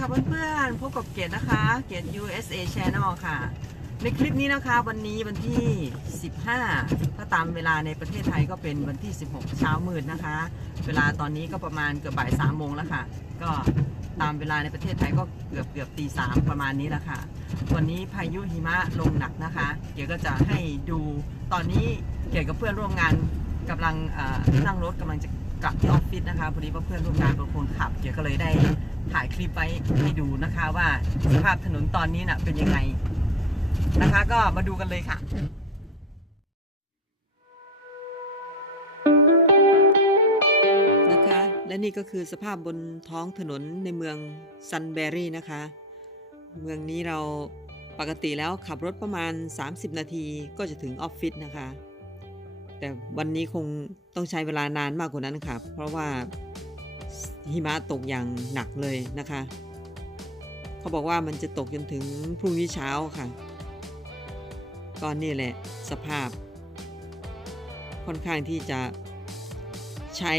ค่ะเพื่อนๆ พบกับเกดนะคะ เกด USA Channel ค่ะ ในคลิปนี้นะคะวันนี้วันที่ 15 ถ้าตามเวลาในประเทศไทยก็เป็นวันที่ 16 เช้ามืดนะคะ เวลาตอนนี้ก็ประมาณเกือบบ่าย3โมงแล้วค่ะ ก็ตามเวลาในประเทศไทยก็เกือบเกือบตีสามประมาณนี้แล้วค่ะ วันนี้พายุหิมะลงหนักนะคะ เกียก็จะให้ดู ตอนนี้เกียกับเพื่อนร่วมงานกำลังนั่งรถกำลังจะกลับที่ออฟฟิศนะคะ พอดีว่าเพื่อนร่วมงานเป็นคนขับ เกียก็เลยได้ ถ่ายคลิปไว้ให้ดูนะคะว่าสภาพถนนตอนนี้น่ะเป็นยังไงนะคะ ก็มาดูกันเลยค่ะนะคะ และนี่ก็คือสภาพบนท้องถนนในเมืองซันเบรี่นะคะ เมืองนี้เราปกติแล้วขับรถประมาณ 30 นาทีก็จะถึงออฟฟิศนะคะ แต่วันนี้คงต้องใช้เวลานานมากกว่านั้นค่ะ เพราะว่า หิมะตกอย่างหนักเลยนะคะ เขาบอกว่ามันจะตกจนถึงพรุ่งนี้เช้าค่ะก็นี่แหละสภาพ ค่อนข้างที่จะใช้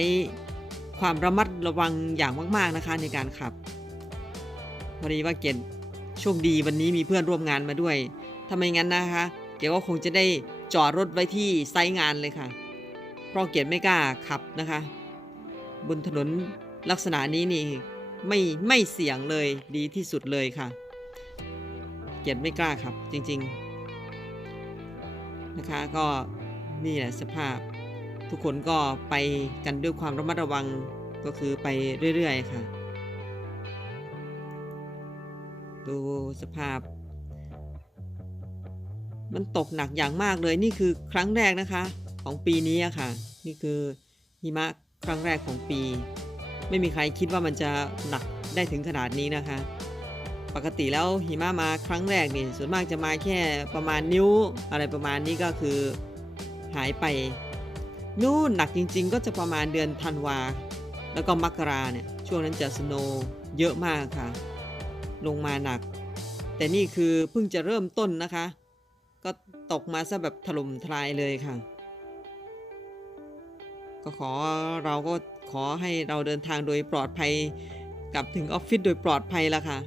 ความระมัดระวังอย่างมาก ๆนะคะในการขับพอดีว่าเกดโชคดีวันนี้มีเพื่อนร่วมงานมาด้วยถ้าไมงั้นนะคะ เกดก็คงจะได้จอดรถไว้ที่ไซต์งานเลยค่ะ เพราะเกดไม่กล้าขับนะคะ บนถนนลักษณะนี้นี่ไม่ไม่เสี่ยงเลยดีที่สุดเลยค่ะ เกียดไม่กล้าขับจริง ๆนะคะก็นี่แหละสภาพทุกคนก็ไปกันด้วยความระมัดระวังก็คือไปเรื่อย ๆ ค่ะ ดูสภาพ มันตกหนักอย่างมากเลยนี่คือครั้งแรกนะคะ ของปีนี้ค่ะ นี่คือหิมะ ครั้งแรกของปี ไม่มีใครคิดว่ามันจะหนักได้ถึงขนาดนี้นะคะ ปกติแล้วหิมะมาครั้งแรกนี่ส่วนมากจะมาแค่ประมาณนิ้วอะไรประมาณนี้ก็คือหายไปนู่นหนักจริง ๆ ก็จะประมาณเดือนธันวา แล้วก็มกราเนี่ยช่วงนั้นจะสโนว์เยอะมากค่ะ ลงมาหนัก แต่นี่คือเพิ่งจะเริ่มต้นนะคะ ก็ตกมาซะแบบถล่มทลายเลยค่ะ ก็ขอเราก็ขอให้เราเดินทางโดยปลอดภัยกลับถึงออฟฟิศโดยปลอดภัยแล้วค่ะ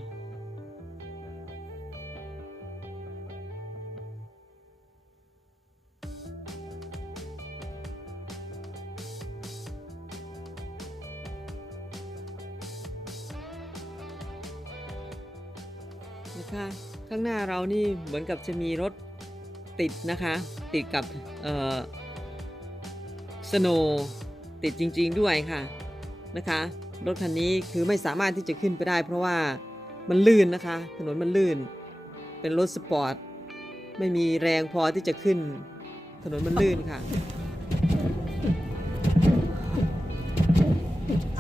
นะคะข้างหน้าเรานี่เหมือนกับจะมีรถติดนะคะ ติดกับเอ่อ สโนติดจริง ๆ ด้วยค่ะนะคะรถคันนี้คือไม่สามารถที่จะขึ้นไปได้ เพราะว่ามันลื่นนะคะ ถนนมันลื่น เป็นรถสปอร์ตไม่มีแรงพอที่จะขึ้น ถนนมันลื่นค่ะ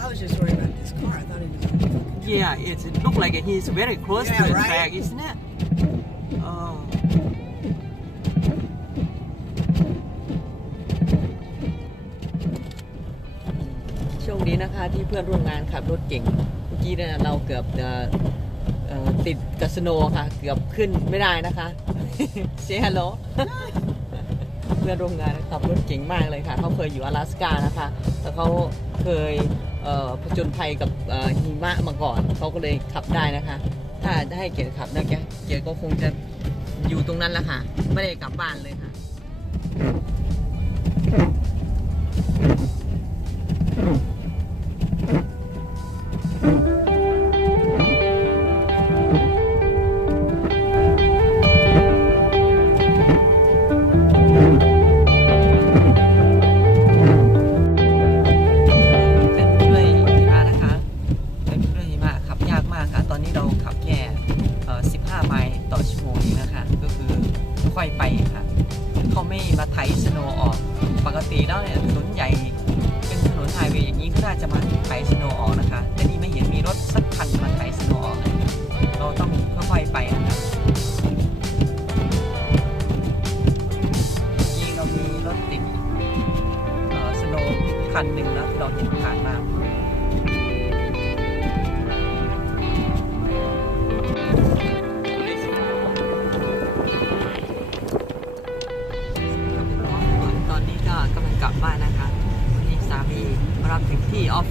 I was just worried about this car. I thought it was on the fucking Yeah it look like he's very close Yeah, to the right? track isn't it ดีนะคะ ที่เพื่อนร่วมงานขับรถเก่งเมื่อกี้เนี่ยเราเกือบเอ่อติดกับสโนว์ค่ะ เกือบขึ้นไม่ได้นะคะ เซฮัลโหลเพื่อนร่วมงานขับรถเก่งมากเลยค่ะเขาเคยอยู่อลาสก้านะคะแล้วเขาเคยเอ่อผจญภัยกับเอ่อหิมะมาก่อนเขาก็เลยขับได้นะคะ ถ้าจะให้เกียรติขับนะแกเกียรติก็คงจะอยู่ตรงนั้นแหละค่ะ ไม่ได้กลับบ้านเลยค่ะ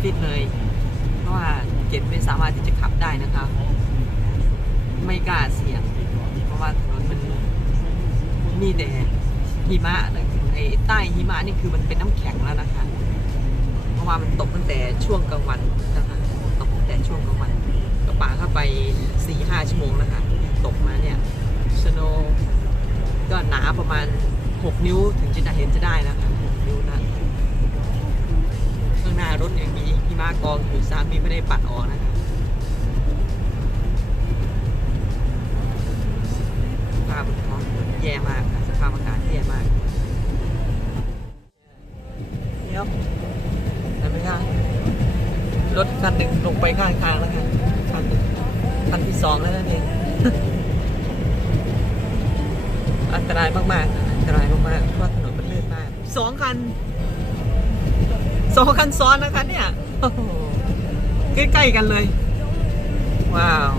ฟฟิศเลย เพราะว่าเกดไม่สามารถที่จะขับได้นะคะ ไม่กล้าเสี่ยง เพราะว่าถนนมันมีแต่หิมะไอ้ใต้หิมะนี่คือมันเป็นน้ำแข็งแล้วนะคะ เพราะว่ามันตกตั้งแต่ช่วงกลางวันนะคะตกตั้งแต่ช่วงกลางวันกระป่าเข้าไปสี่ห้าชั่วโมงแล้วค่ะตกมาเนี่ยสโนก็หนาประมาณ 6 นิ้วถึงจะเห็นจะได้นะคะางหน้ารถยังมีหิมะกองอยู่สามีไม่ได้ปัดออกนะคะสภาพบนท้องถแย่มากสภาพอากาศแย่มากเดี๋ยวเห็นไหมคะรถคันหนึ่งลงไปข้างทางแล้วค่ะคันคันที่สองแล้วนั่นเองอันตรายมากๆ อันตรายมากๆ เพราะถนนมันลื่นมาก สองคัน สองคันซ้อนนะคะเนี่ยใกล้ๆกันเลย ว้าว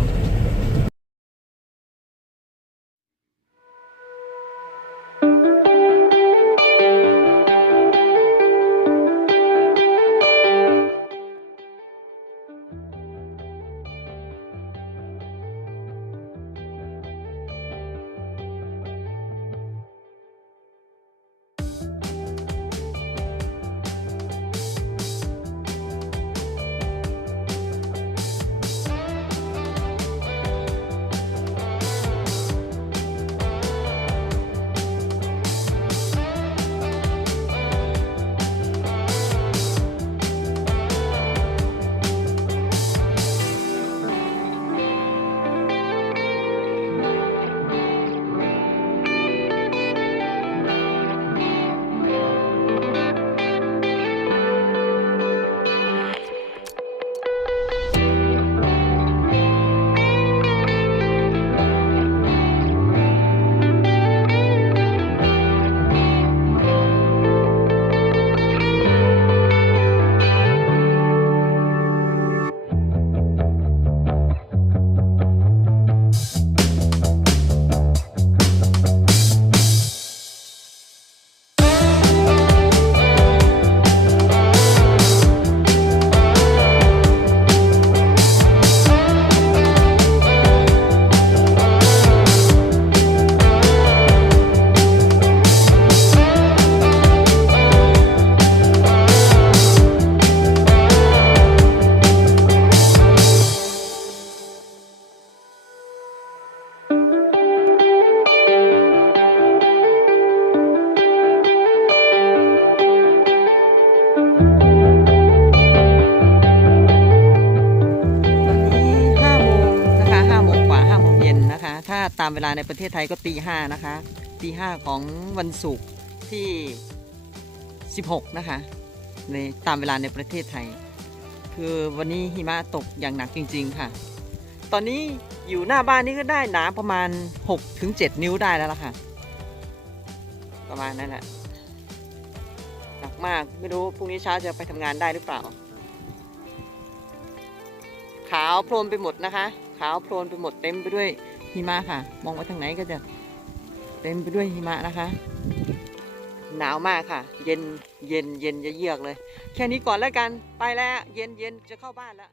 าตามเวลาในประเทศไทยก็ตีห้านะคะตีห้าของวันศุกร์ที่ 16 นะคะในตามเวลาในประเทศไทย คือวันนี้หิมะตกอย่างหนักจริง ๆ ค่ะ ตอนนี้อยู่หน้าบ้านนี่ก็ได้หนาประมาณ6ถึง7นิ้วได้แล้วล่ะค่ะ ประมาณนั้นแหละหนักมากไม่รู้พรุ่งนี้เช้าจะไปทำงานได้หรือเปล่า ขาวโพลนไปหมดนะคะ ขาวโพลนไปหมดเต็มไปด้วย หิมะค่ะ มองไปทางไหนก็จะเต็มไปด้วยหิมะนะคะ หนาวมากค่ะ เย็นเย็นเย็นเยือกเลย แค่นี้ก่อนแล้วกันไปแล้ว เย็นเย็นจะเข้าบ้านแล้ว